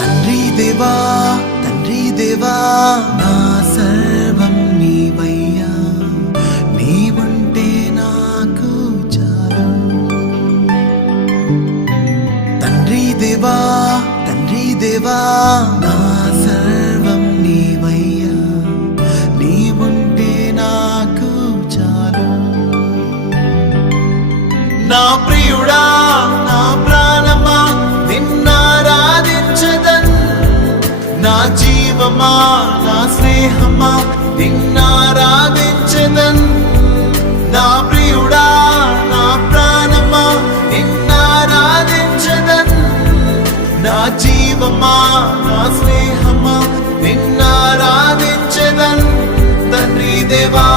తండ్రి దేవా నా సర్వం నీవయ్యా, నీవుంటే నాకు చాలు. తండ్రి దేవా నా సర్వం నీవయ్యా, నీవుంటే నాకు చాలు. నా ప్రియుడా నా ప్రాణమా నిన్నారాధించదన్, నా జీవమా నా స్నేహమా నిన్నారాధించదన్. నా ప్రియుడా నా ప్రాణమా నిన్నారాధించదన్, నా జీవమా నా స్నేహమా నిన్నారాధించదన్. తండ్రి దేవా